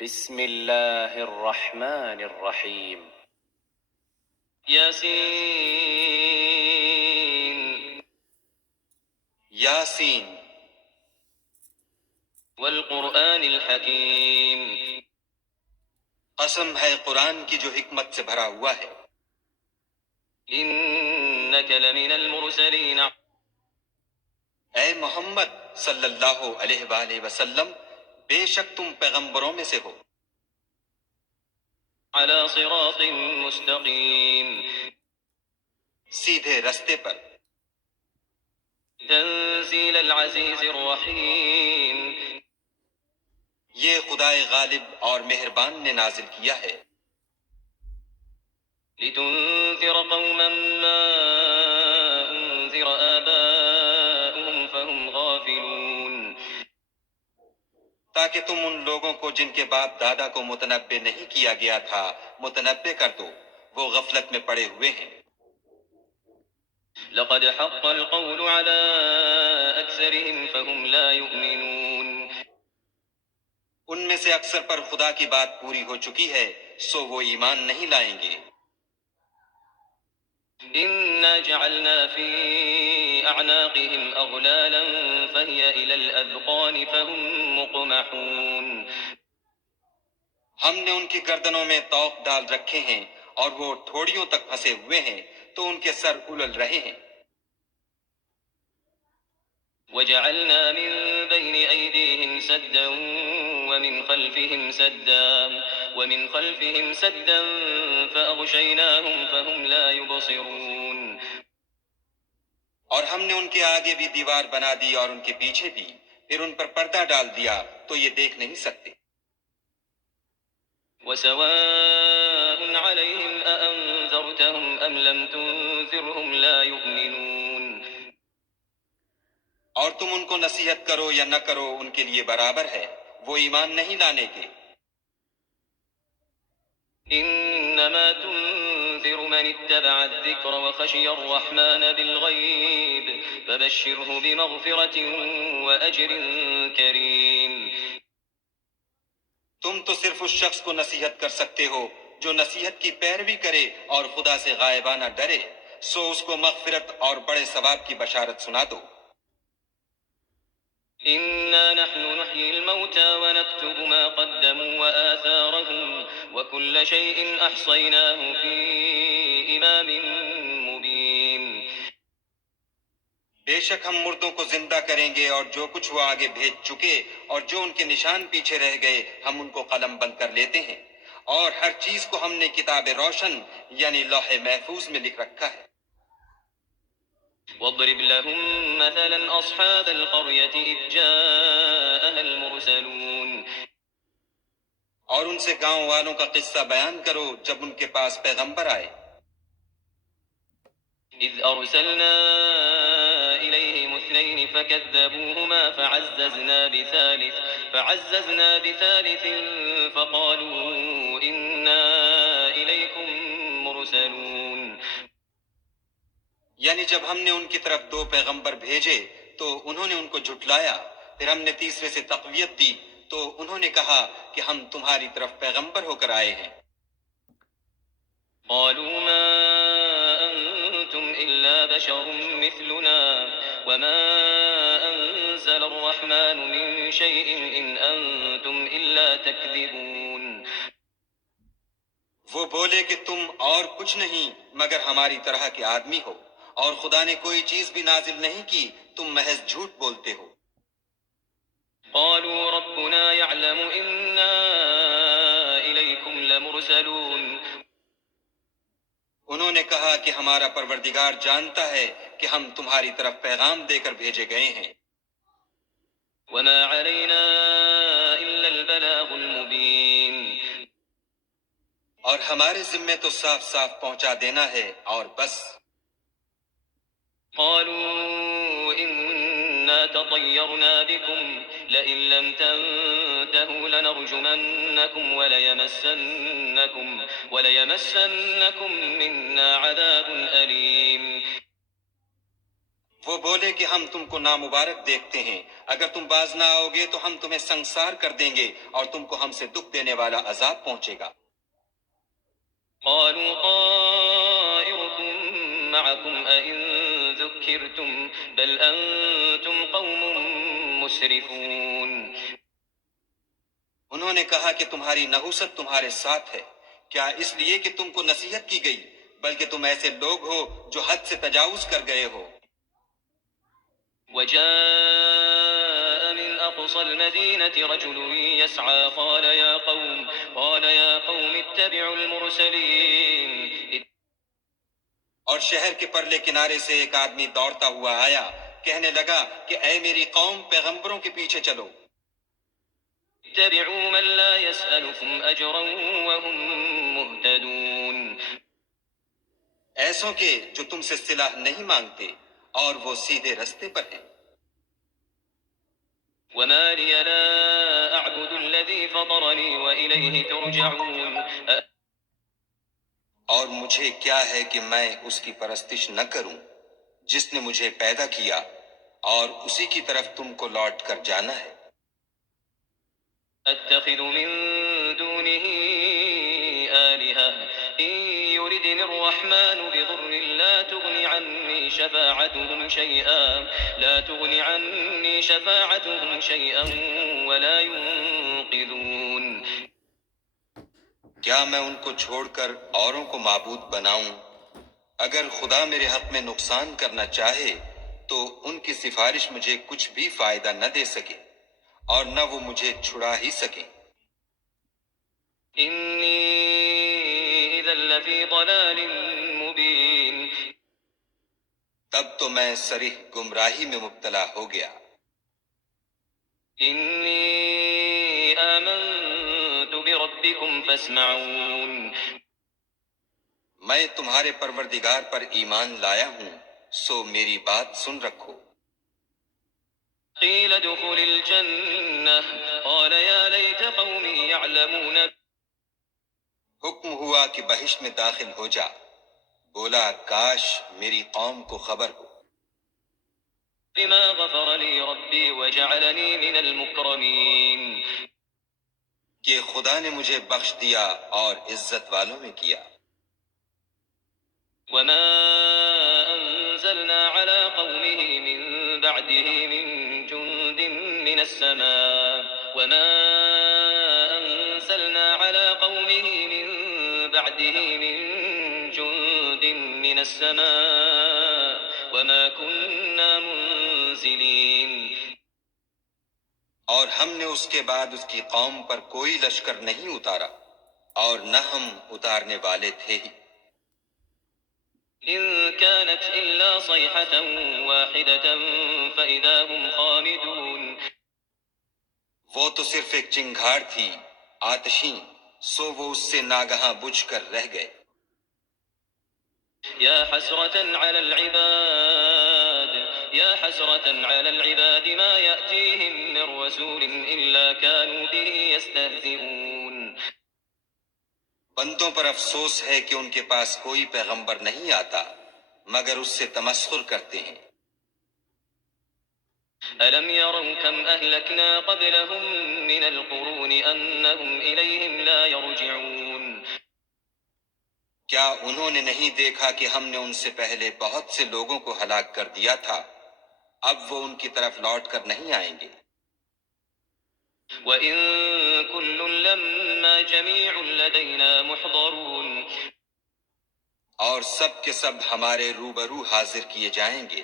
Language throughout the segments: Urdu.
بسم اللہ الرحمن الرحیم. یاسین یاسین والقرآن الحکیم، قسم ہے قرآن کی جو حکمت سے بھرا ہوا ہے. انک لمن المرسلین، اے محمد صلی اللہ علیہ وآلہ وسلم، بے شک تم پیغمبروں میں سے ہو، علی صراط مستقیم، سیدھے رستے پر. تنزیل العزیز الرحیم، یہ خدائے غالب اور مہربان نے نازل کیا ہے. لتنذر قوما ما انذر آباؤهم فهم غافلون، تاکہ تم ان لوگوں کو جن کے باپ دادا کو متنبع نہیں کیا گیا تھا متنبع کر دو، وہ غفلت میں پڑے ہوئے ہیں. لقد حق القول على أكثرهم فهم لا يؤمنون، ان میں سے اکثر پر خدا کی بات پوری ہو چکی ہے، سو وہ ایمان نہیں لائیں گے. إنا جعلنا في أعناقهم أغلالا فهي إلى الأذقان فهم مقمحون، ہم نے ان کی گردنوں میں طوق ڈال رکھے ہیں اور وہ ٹھوڑیوں تک پھنسے ہوئے ہیں تو ان کے سر الل رہے ہیں. وجعلنا من بين أيديهم سدا ومن خلفهم سدا فأغشيناهم فهم لا يبصرون، اور ہم نے ان کے آگے بھی دیوار بنا دی اور ان کے پیچھے بھی، پھر ان پر پردہ ڈال دیا تو یہ دیکھ نہیں سکتے. وسواء عليهم أأنذرتهم أم لم تنذرهم لا يؤمنون، اور تم ان کو نصیحت کرو یا نہ کرو ان کے لیے برابر ہے، وہ ایمان نہیں لانے کے. إنما تنذر من اتبع الذكر وخشي الرحمن بالغيب فبشره بمغفرة وأجر كريم. تم تو صرف اس شخص کو نصیحت کر سکتے ہو جو نصیحت کی پیروی کرے اور خدا سے غائبانہ ڈرے، سو اس کو مغفرت اور بڑے ثواب کی بشارت سنا دو. إنا نحن نحيي الموتى ونكتب ما قدموا وآثارهم وكل شيء أحصيناه في إمام مبين. بے شک ہم مردوں کو زندہ کریں گے اور جو کچھ وہ آگے بھیج چکے اور جو ان کے نشان پیچھے رہ گئے ہم ان کو قلم بند کر لیتے ہیں، اور ہر چیز کو ہم نے کتاب روشن یعنی لوح محفوظ میں لکھ رکھا ہے. واضرب لهم مثلا أصحاب القرية إذ جاءها المرسلون، اور ان سے گاؤں والوں کا قصہ بیان کرو جب ان کے پاس پیغمبر آئے. إذ أرسلنا إليهم اثنين فكذبوهما فعززنا بثالث فقالوا إنا إليكم مرسلون، یعنی جب ہم نے ان کی طرف دو پیغمبر بھیجے تو انہوں نے ان کو جھٹلایا، پھر ہم نے تیسرے سے تقویت دی تو انہوں نے کہا کہ ہم تمہاری طرف پیغمبر ہو کر آئے ہیں. قالوا ما أنتم إلا بشر مثلنا وما أنزل الرحمن من شيء إن أنتم إلا تكذبون، وہ بولے کہ تم اور کچھ نہیں مگر ہماری طرح کے آدمی ہو، اور خدا نے کوئی چیز بھی نازل نہیں کی، تم محض جھوٹ بولتے ہو. قالوا ربنا يعلم إنا إليكم لمرسلون، انہوں نے کہا کہ ہمارا پروردگار جانتا ہے کہ ہم تمہاری طرف پیغام دے کر بھیجے گئے ہیں، وما علينا إلا البلاغ المبين. اور ہمارے ذمے تو صاف صاف پہنچا دینا ہے اور بس. قالوا إنا تطيرنا بكم لئن لم تنتهوا لنرجمنكم وليمسنكم منا عذاب أليم. وہ بولے کہ ہم تم کو نامبارک دیکھتے ہیں، اگر تم باز نہ آؤ گے تو ہم تمہیں سنسار کر دیں گے اور تم کو ہم سے دکھ دینے والا عذاب پہنچے گا۔ قالوا طائركم معكم أئن ذكرتم بل أنتم قوم مسرفون۔ انہوں نے کہا کہ تمہاری نحوست تمہارے ساتھ ہے، کیا اس لیے کہ تم کو نصیحت کی گئی، بلکہ تم ایسے لوگ ہو جو حد سے تجاوز کر گئے ہو۔ وجاء من أقصى المدينة رجل يسعى قال يا قوم اتبعوا المرسلين۔ اور شہر کے پرلے کنارے سے ایک آدمی دوڑتا ہوا آیا، کہنے لگا کہ اے میری قوم، پیغمبروں کے پیچھے چلو۔ اتبعوا من لا يسألكم أجرا وهم مهتدون۔ ایسوں کے جو تم سے صلہ نہیں مانگتے اور وہ سیدھے رستے پر ہیں۔ وما لي لا أعبد الذي فطرني وإليه ترجعون۔ اور مجھے کیا ہے کہ میں اس کی پرستش نہ کروں جس نے مجھے پیدا کیا، اور اسی کی طرف تم کو لوٹ کر جانا ہے۔ أتخذ من دونه آلهة إن يردني الرحمن بضر لا تغن عني شفاعتهم شيئا ولا ينقذون۔ کیا میں ان کو چھوڑ کر اوروں کو معبود بناؤں؟ اگر خدا میرے حق میں نقصان کرنا چاہے تو ان کی سفارش مجھے کچھ بھی فائدہ نہ دے سکے اور نہ وہ مجھے چھڑا ہی سکیں۔ إني إذا لفي ضلال مبين۔ تب تو میں صریح گمراہی میں مبتلا ہو گیا۔ إني آمنت بربكم فاسمعون۔ میں تمہارے پروردگار پر ایمان لایا ہوں، سو میری بات سن رکھو۔ قيل ادخل الجنة قال يا ليت قومي يعلمون۔ حکم ہوا کہ بہشت میں داخل ہو جا، بولا کاش میری قوم کو خبر ہو۔ بما غفر لي ربي وجعلني من المكرمين۔ کہ خدا نے مجھے بخش دیا اور عزت والوں میں کیا۔ وما أنزلنا على قومه من بعده من جند من السماء وما أنزلنا على قومه من بعده من جند من السماء وما كنا منزلين۔ اور ہم نے اس کے بعد اس کی قوم پر کوئی لشکر نہیں اتارا اور نہ ہم اتارنے والے تھے ہی۔ إن كانت إلا صيحة واحدة فإذا هم خامدون۔ وہ تو صرف ایک چنگھاڑ تھی آتشیں، سو وہ اس سے ناگہاں بجھ کر رہ گئے۔ يا حسرة على العباد ما يأتيهم من رسول إلا كانوا به يستهزئون۔ بندوں پر افسوس ہے کہ ان کے پاس کوئی پیغمبر نہیں آتا مگر اس سے تمسخر کرتے ہیں۔ ألم يروا كم أهلكنا قبلهم من القرون أنهم إليهم لا يرجعون۔ کیا انہوں نے نہیں دیکھا کہ ہم نے ان سے پہلے بہت سے لوگوں کو ہلاک کر دیا تھا، اب وہ ان کی طرف لوٹ کر نہیں آئیں گے۔ وَإِن كُلٌّ لَّمَّا جَمِيعٌ لَّدَيْنَا مُحْضَرُونَ۔ اور سب کے سب ہمارے روبرو حاضر کیے جائیں گے۔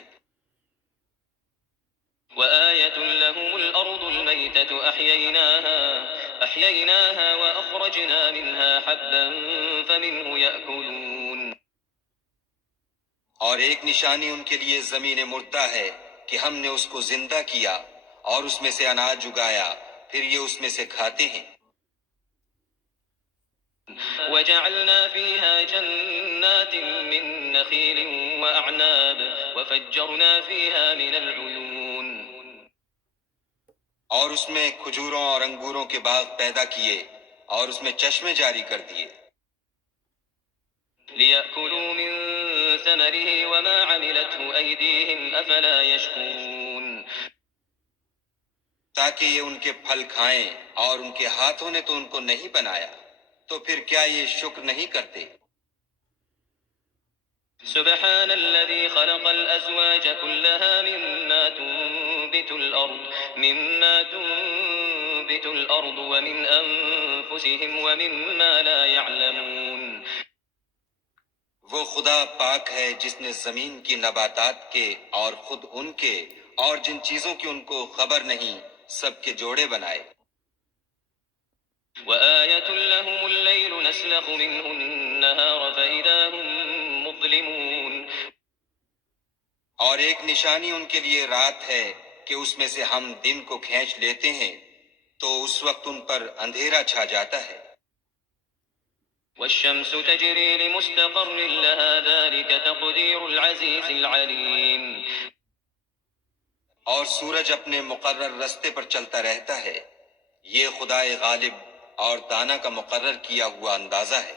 وآية لهم الأرض الميتة أحييناها وأخرجنا منها حبا فمنه يأكلون۔ اور ایک نشانی ان کے لیے زمین مردہ ہے کہ ہم نے اس کو زندہ کیا اور اس میں سے اناج اگایا، پھر یہ اس میں سے کھاتے ہیں۔ وجعلنا فيها جنات من نخيل وأعناب وفجرنا فيها من العيون۔ اور اس میں کھجوروں اور انگوروں کے باغ پیدا کیے اور اس میں چشمے جاری کر دیے۔ ليأكلوا من ثمره وما عملته أيديهم أفلا يشكرون تاکہ یہ ان کے پھل کھائیں، اور ان کے ہاتھوں نے تو ان کو نہیں بنایا، تو پھر کیا یہ شکر نہیں کرتے؟ سبحان الذي خلق الأزواج كلها مما تنبت الأرض ومن أنفسهم ومما لا يعلمون وہ خدا پاک ہے جس نے زمین کی نباتات کے اور خود ان کے اور جن چیزوں کی ان کو خبر نہیں سب کے جوڑے بنائے۔ وآية لهم الليل نسلخ منه النهار فإذا هم مظلمون اور ایک نشانی ان کے لیے رات ہے کہ اس میں سے ہم دن کو کھینچ لیتے ہیں تو اس وقت ان پر اندھیرا چھا جاتا ہے۔ والشمس تجري لمستقر لها ذلك تقدير العزيز العليم اور سورج اپنے مقرر رستے پر چلتا رہتا ہے، یہ خدائے غالب اور دانا کا مقرر کیا ہوا اندازہ ہے۔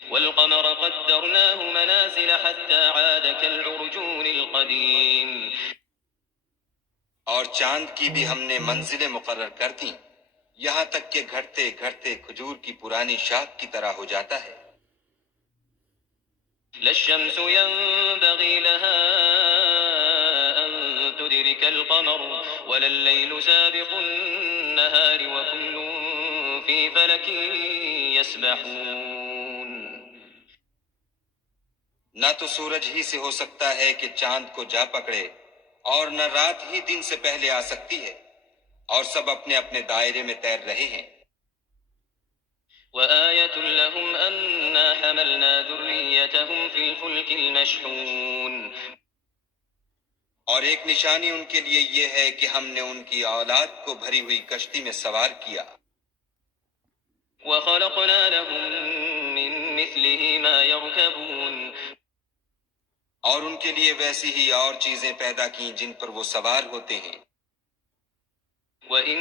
والقمر قدرناه منازل حتى عاد كالعرجون القديم اور چاند کی بھی ہم نے منزلیں مقرر کر دیں یہاں تک کہ گھٹتے گھٹتے کھجور کی پرانی شاخ کی طرح ہو جاتا ہے۔ لا الشمس ينبغي لها أن تدرك القمر ولا الليل سابق النهار وكل في فلك يسبحون نہ تو سورج ہی سے ہو سکتا ہے کہ چاند کو جا پکڑے، اور نہ رات ہی دن سے پہلے آ سکتی ہے، اور سب اپنے اپنے دائرے میں تیر رہے ہیں۔ وآية لهم أنا حملنا ذريتهم في الفلك المشحون اور ایک نشانی ان کے لیے یہ ہے کہ ہم نے ان کی اولاد کو بھری ہوئی کشتی میں سوار کیا۔ وخلقنا لهم من مثله ما يركبون اور ان کے لیے ویسی ہی اور چیزیں پیدا کیں جن پر وہ سوار ہوتے ہیں۔ وَإِن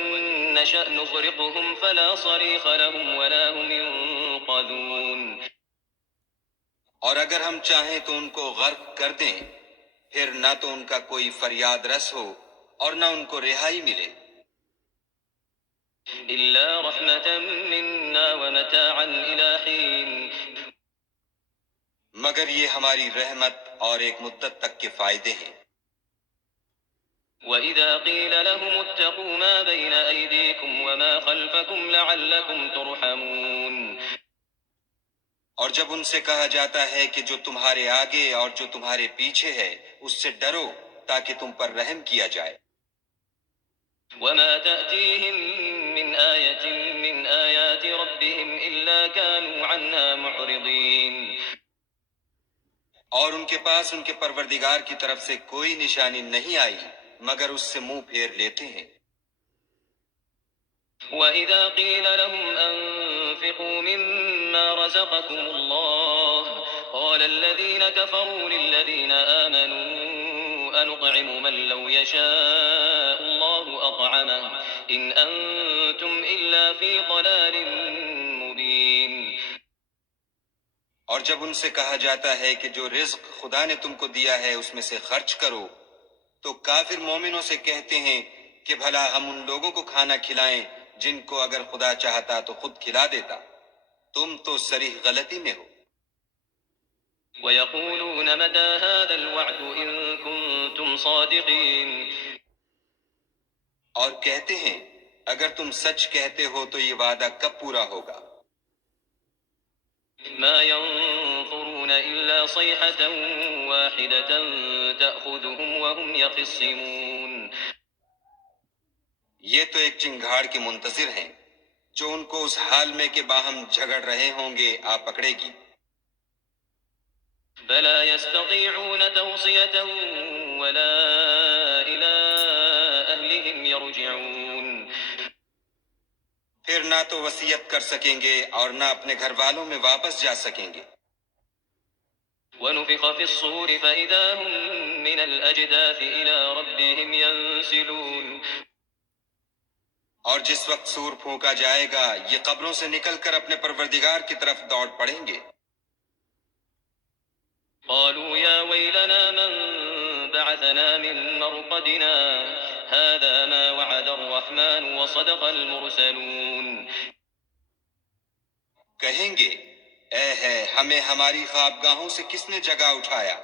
نَّشَأْ نُغْرِقْهُمْ فَلَا صَرِيخَ لَهُمْ وَلَا هُمْ يُنقَذُونَ اور اگر ہم چاہیں تو ان کو غرق کر دیں، پھر نہ تو ان کا کوئی فریاد رس ہو اور نہ ان کو رہائی ملے۔ إِلَّا رَحْمَةً مِّنَّا وَمَتَاعًا إِلَىٰ حِينٍ مگر یہ ہماری رحمت اور ایک مدت تک کے فائدے ہیں۔ وَإِذَا قِيلَ لَهُمُ اتَّقُوا مَا بَيْنَ أَيْدِيكُمْ وَمَا خَلْفَكُمْ لَعَلَّكُمْ تُرْحَمُونَ اور جب ان سے کہا جاتا ہے کہ جو تمہارے آگے اور جو تمہارے پیچھے ہے اس سے ڈرو تاکہ تم پر رحم کیا جائے۔ وَمَا تَأْتِيهِم مِّنْ آيَةٍ مِّنْ آيَاتِ رَبِّهِمْ إِلَّا كَانُوا عَنْهَا مُعْرِضِينَ اور ان کے پاس ان کے پروردگار کی طرف سے کوئی نشانی نہیں آئی مگر اس سے منہ پھیر لیتے ہیں۔ وَإِذَا قِيلَ لَهُمْ أَنفِقُوا مِمَّا رَزَقَكُمُ اللَّهُ قَالَ الَّذِينَ كَفَرُوا لِلَّذِينَ آمَنُوا أَنُطْعِمُ مَن لَّوْ يَشَاءُ اللَّهُ أَطْعَمَهُ إِنْ أَنتُمْ إِلَّا فِي ضَلَالٍ مُّبِينٍ اور جب ان سے کہا جاتا ہے کہ جو رزق خدا نے تم کو دیا ہے اس میں سے خرچ کرو تو کافر مومنوں سے کہتے ہیں کہ بھلا ہم ان لوگوں کو کھانا کھلائیں جن کو اگر خدا چاہتا تو خود کھلا دیتا، تم تو صریح غلطی میں ہو۔ وَيَقُولُونَ مَتَىٰ هَٰذَا الْوَعْدُ إِن كُنتُمْ صَادِقِينَ اور کہتے ہیں اگر تم سچ کہتے ہو تو یہ وعدہ کب پورا ہوگا؟ مَا يَنظُرُونَ إِلَّا صَيْحَةً وَاحِدَةً تَأْخُذُهُمْ وَهُمْ يَخِصِّمُونَ یہ تو ایک چنگھاڑ کے منتظر ہیں جو ان کو اس حال میں کہ باہم جھگڑ رہے ہوں گے آ پکڑے گی۔ فَلَا يَسْتَطِيعُونَ تَوْصِيَةً وَلَا إِلَىٰ أَهْلِهِمْ يَرْجِعُونَ پھر نہ تو وصیت کر سکیں گے اور نہ اپنے گھر والوں میں واپس جا سکیں گے۔ وَنُفِخَ فِي الصُّورِ فَإِذَا هُم مِّنَ الْأَجْدَاثِ إِلَىٰ رَبِّهِمْ يَنسِلُونَ اور جس وقت سور پھونکا جائے گا یہ قبروں سے نکل کر اپنے پروردگار کی طرف دوڑ پڑیں گے۔ قالوا يا ويلنا من بعثنا من مرقدنا هذا ما وعد الرحمن وصدق المرسلون. کہیں گے اے ہے ہمیں ہماری خوابگاہوں سے کس نے جگا اٹھایا،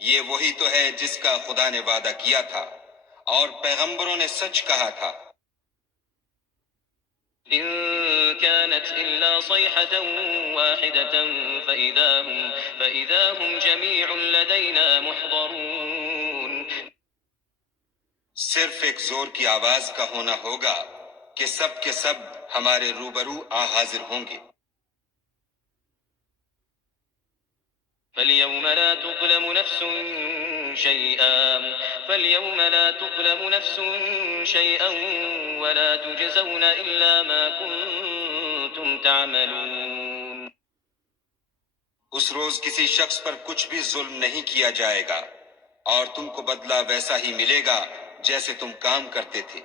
یہ وہی تو ہے جس کا خدا نے وعدہ کیا تھا اور پیغمبروں نے سچ کہا تھا. إن كانت إلا صيحة واحدة فإذا هم جميع لدينا محضرون. صرف ایک زور کی آواز کا ہونا ہوگا کہ سب کے سب ہمارے روبرو آ حاضر ہوں گے. فاليوم لا تظلم نفس شيئا ولا تجزون إلا ما كنتم تعملون. اس روز کسی شخص پر کچھ بھی ظلم نہیں کیا جائے گا اور تم کو بدلہ ویسا ہی ملے گا جیسے تم کام کرتے تھے.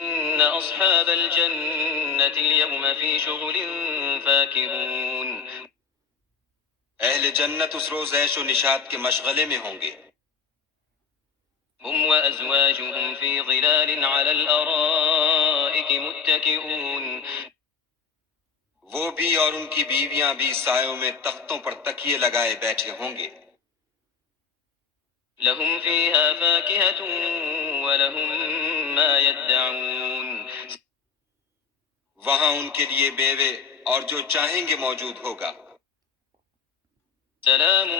إن أصحاب الجنة اليوم في شغل فاكهون. اہل جنت اس روز عیش و نشاط کے مشغلے میں ہوں گے. هم وأزواجهم في ظلال على الأرائك متكئون. وہ بھی اور ان کی بیویاں بھی سایوں میں تختوں پر تکیے لگائے بیٹھے ہوں گے. لهم فيها فاكهة ولهم ما يدعون. وہاں ان کے لیے بیوے اور جو چاہیں گے موجود ہوگا. سلام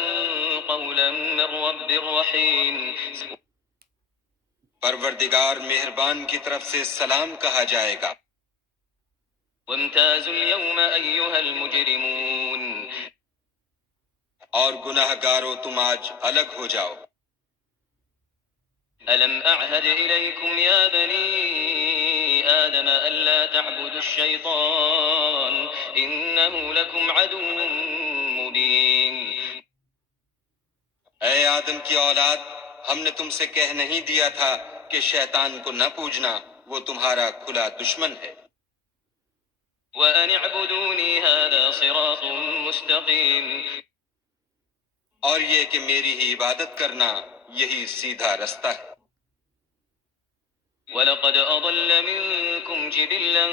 قولا من رب رحيم. پروردگار مہربان کی طرف سے سلام کہا جائے گا. وامتازوا اليوم أيها المجرمون. اور گناہ گارو تم آج الگ ہو جاؤ. ألم أعهد إليكم يا بني آدم ألا تعبدوا الشيطان إنه لكم عدو مبين. اے آدم کی اولاد، ہم نے تم سے کہہ نہیں دیا تھا کہ شیطان کو نہ پوجنا، وہ تمہارا کھلا دشمن ہے. وأن اعبدوني هذا صراط مستقيم. اور یہ کہ میری ہی عبادت کرنا یہی سیدھا رستہ ہے. وَلَقَدْ أَضَلَّ مِنكُمْ جِبِلًّا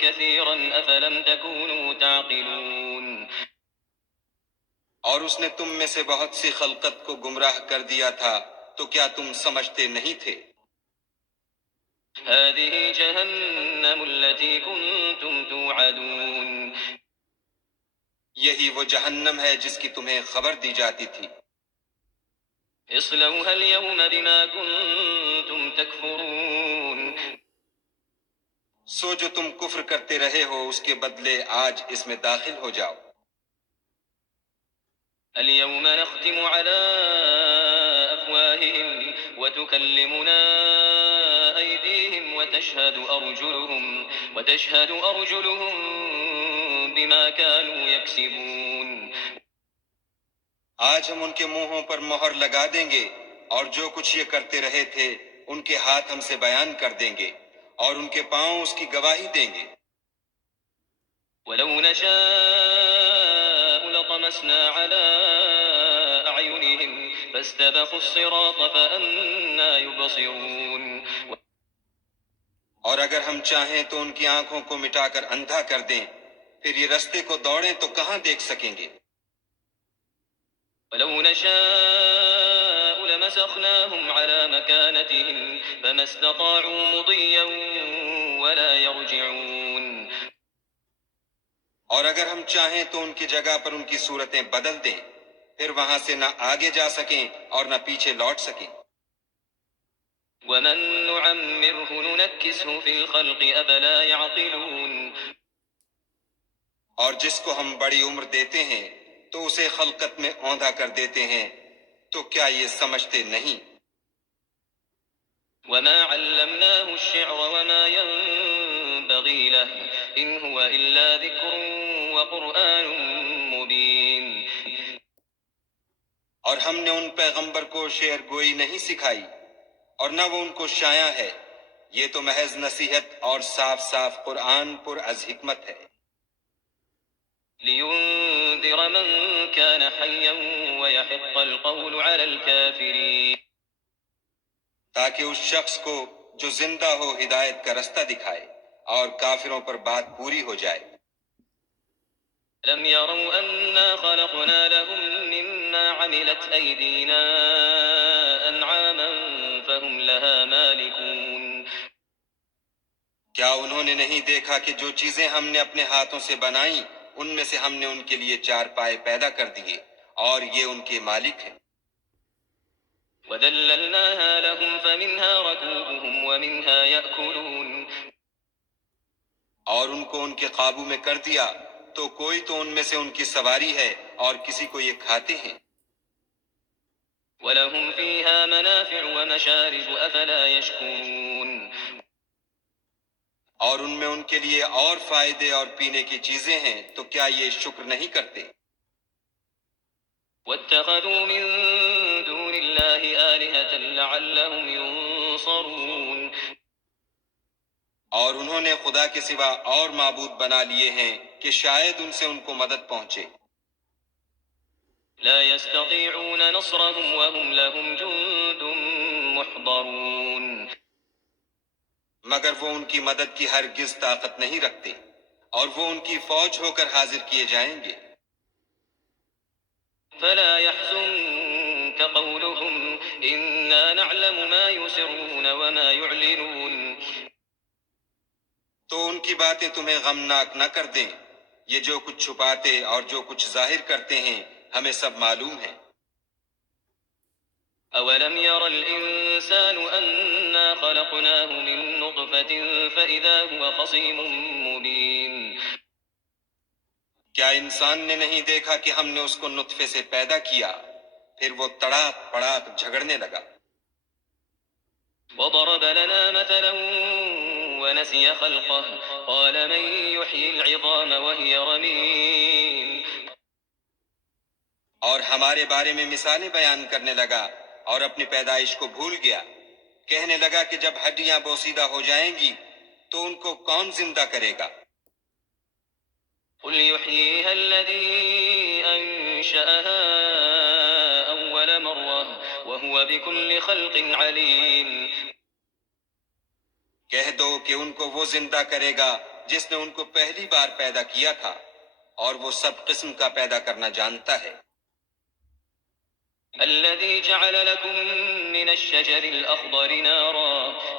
كَثِيرًا أَفَلَمْ تَكُونُوا تَعْقِلُونَ. اور اس نے تم میں سے بہت سی خلقت کو گمراہ کر دیا تھا، تو کیا تم سمجھتے نہیں تھے؟ هَذِهِ جَهَنَّمُ الَّتِي كُنتُمْ تُوعَدُونَ. یہی وہ جہنم ہے جس کی تمہیں خبر دی جاتی تھی. اصلوها اليوم بما كنتم تكفرون. سو جو تم کفر کرتے رہے ہو اس کے بدلے آج اس میں داخل ہو جاؤ. اليوم نختم على أفواههم وتكلمنا أيديهم وتشهد أرجلهم بما كانوا يكسبون. آج ہم ان کے منہوں پر مہر لگا دیں گے اور جو کچھ یہ کرتے رہے تھے ان کے ہاتھ ہم سے بیان کر دیں گے اور ان کے پاؤں اس کی گواہی دیں گے. ولو نشاء لطمسنا على أعينهم فاستبقوا الصراط فأنى يبصرون. اور اگر ہم چاہیں تو ان کی آنکھوں کو مٹا کر اندھا کر دیں، پھر یہ رستے کو دوڑیں تو کہاں دیکھ سکیں گے. ولو نشاء لمسخناهم على مكانتهم فما استطاعوا مضيا ولا يرجعون. اور اگر ہم چاہیں تو ان کی جگہ پر ان کی صورتیں بدل دیں، پھر وہاں سے نہ آگے جا سکیں اور نہ پیچھے لوٹ سکیں. ومن نعمره ننكسه في الخلق أفلا يعقلون. اور جس کو ہم بڑی عمر دیتے ہیں تو اسے خلقت میں اوندھا کر دیتے ہیں، تو کیا یہ سمجھتے نہیں؟ وما علمناه الشعر وما ينبغي له إن هو إلا ذكر وقرآن مبين. اور ہم نے ان پیغمبر کو شعر گوئی نہیں سکھائی اور نہ وہ ان کو شایع ہے، یہ تو محض نصیحت اور صاف صاف قرآن پر از حکمت ہے. لينذر من كان حيا ويحق القول على الكافرين تاکہ اس شخص کو جو زندہ ہو ہدایت کا رستہ دکھائے اور کافروں پر بات پوری ہو جائے۔ لم يروا أنا خلقنا لهم مما عملت أيدينا أنعاما فهم لها مالكون کیا انہوں نے نہیں دیکھا کہ جو چیزیں ہم نے اپنے ہاتھوں سے بنائیں ان میں سے ہم نے ان کے لیے چار پائے پیدا کر دیے اور یہ ان کے مالک ہیں۔ وذللناها لهم فمنها ركوبهم ومنها يأكلون اور ان کو ان کے قابو میں کر دیا تو کوئی تو ان میں سے ان کی سواری ہے اور کسی کو یہ کھاتے ہیں۔ ولهم فيها منافع ومشارب أفلا يشكرون اور ان میں ان کے لیے اور فائدے اور پینے کی چیزیں ہیں تو کیا یہ شکر نہیں کرتے؟ واتخذوا من دون الله آلهة لعلهم ينصرون اور انہوں نے خدا کے سوا اور معبود بنا لیے ہیں کہ شاید ان سے ان کو مدد پہنچے۔ لا يستطيعون نصرهم وهم لهم جند محضرون مگر وہ ان کی مدد کی ہرگز طاقت نہیں رکھتے اور وہ ان کی فوج ہو کر حاضر کیے جائیں گے۔ فلا يحزنك قولهم إنا نعلم ما يسرون وما يعلنون تو ان کی باتیں تمہیں غمناک نہ کر دیں، یہ جو کچھ چھپاتے اور جو کچھ ظاہر کرتے ہیں ہمیں سب معلوم ہے۔ أولم ير الإنسان أنا خلقناه من نطفة فإذا هو خصيم مبين کیا انسان نے نہیں دیکھا کہ ہم نے اس کو نطفے سے پیدا کیا پھر وہ تڑاک پڑاک جھگڑنے لگا۔ وضرب لنا مثلا ونسي خلقه قال من يحيي العظام وهي رميم اور ہمارے بارے میں مثالیں بیان کرنے لگا اور اپنی پیدائش کو بھول گیا، کہنے لگا کہ جب ہڈیاں بوسیدہ ہو جائیں گی تو ان کو کون زندہ کرے گا؟ قل يحييها الذي أنشأها أول مرة وهو بكل خلق عليم کہہ دو کہ ان کو وہ زندہ کرے گا جس نے ان کو پہلی بار پیدا کیا تھا اور وہ سب قسم کا پیدا کرنا جانتا ہے۔ الذي جعل لكم من الشجر الأخضر نارا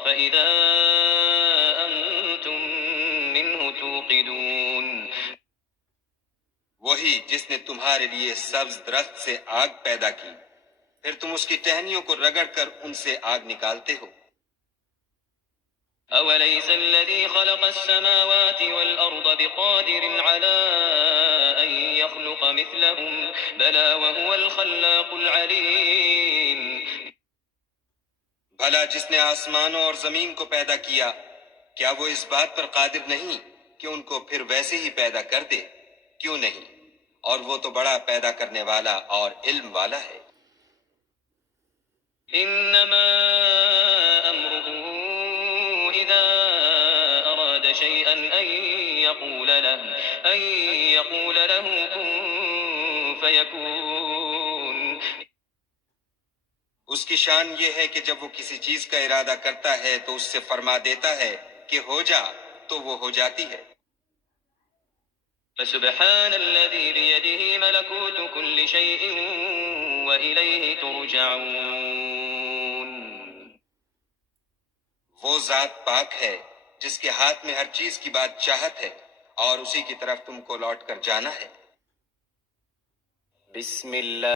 فإذا أنتم منه توقدون وہی جس نے تمہارے لیے سبز درخت سے آگ پیدا کی پھر تم اس کی ٹہنیوں کو رگڑ کر ان سے آگ نکالتے ہو۔ أوليس الذي خلق السماوات والأرض بقادر على أن يخلق مثلهم بلى وهو الخلاق العليم بھلا جس نے آسمانوں اور زمین کو پیدا کیا کیا وہ اس بات پر قادر نہیں کہ ان کو پھر ویسے ہی پیدا کر دے؟ کیوں نہیں، اور وہ تو بڑا پیدا کرنے والا اور علم والا ہے۔ إنما أمره إذا أراد شيئا أن يقول له كن فيكون اس کی شان یہ ہے کہ جب وہ کسی چیز کا ارادہ کرتا ہے تو اس سے فرما دیتا ہے کہ ہو جا تو وہ ہو جاتی ہے۔ فسبحان الذي بيده ملكوت كل شيء وإليه ترجعون وہ ذات پاک ہے جس کے ہاتھ میں ہر چیز کی بادشاہت ہے اور اسی کی طرف تم کو لوٹ کر جانا ہے۔ بسم اللہ